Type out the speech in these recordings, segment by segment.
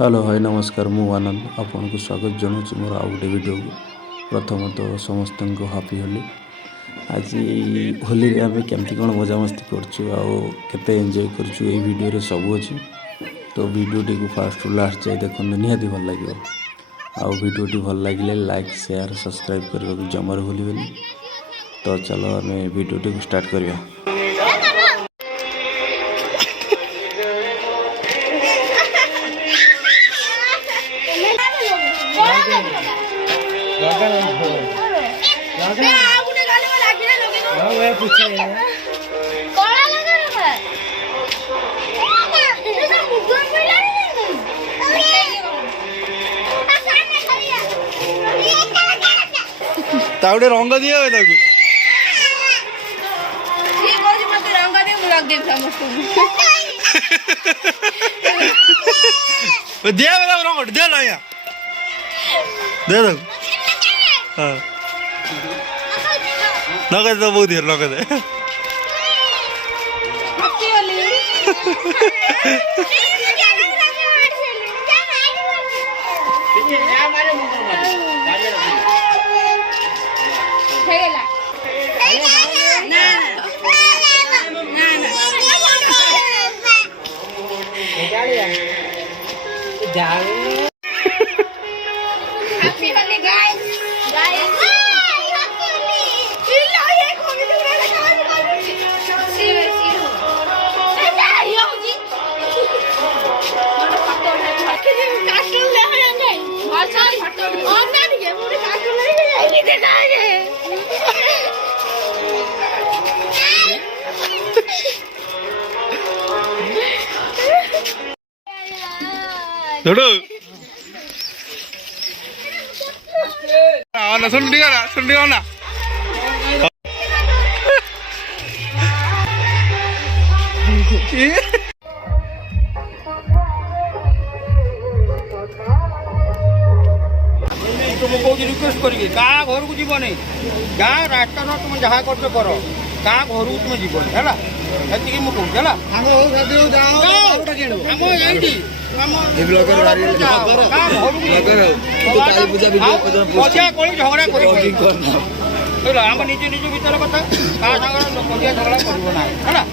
Hello hi नमस्कार मु आनंद आपन को स्वागत जनाऊँ मोर आउ गोटे वीडियो को प्रथमतः समस्त को हापी होली। आज होली रे आम केमती कौन मजामस्ती करते एंजॉय कर सब अच्छे। तो वीडियो को फास्ट टू लास्ट जाए देखो निहाती भल लगे। आउ वीडियो भल लगे लाइक शेयर सब्सक्राइब करने को जमार भूल। तो चलो आम वीडियो को स्टार्ट करवा। ताउडे रंग दिया है ताकू ये कोजी मत रंग दे मु लग दे समस्त दिया है रंग दे ला या दे दो हां लगा दे बहुत देर लगा दे मक्की वाली Happy Holi guys. छोड़ो ना सुन दिया ना तुम कौन रिक्वेस्ट करी क्या घर को जीवन गाँ रास्ता न तुम जहाँ कर क्या घर को तुम जीवन है ये मुझे मजा करी झगड़ा कर आम निज निज भर कथा क्या मजा झगड़ा करना है।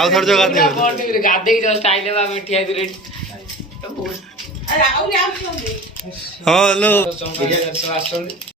ଆଉ ଥରେ ଯୋଉ ଗାଧେଇବ ଗାଧେଇ ଜଷ୍ଟ ଆଇଲେ ବା ଆମେ ଠିଆ ହେଇଥିଲେ ହଁ ହ୍ୟାଲୋ ଆସନ୍ତି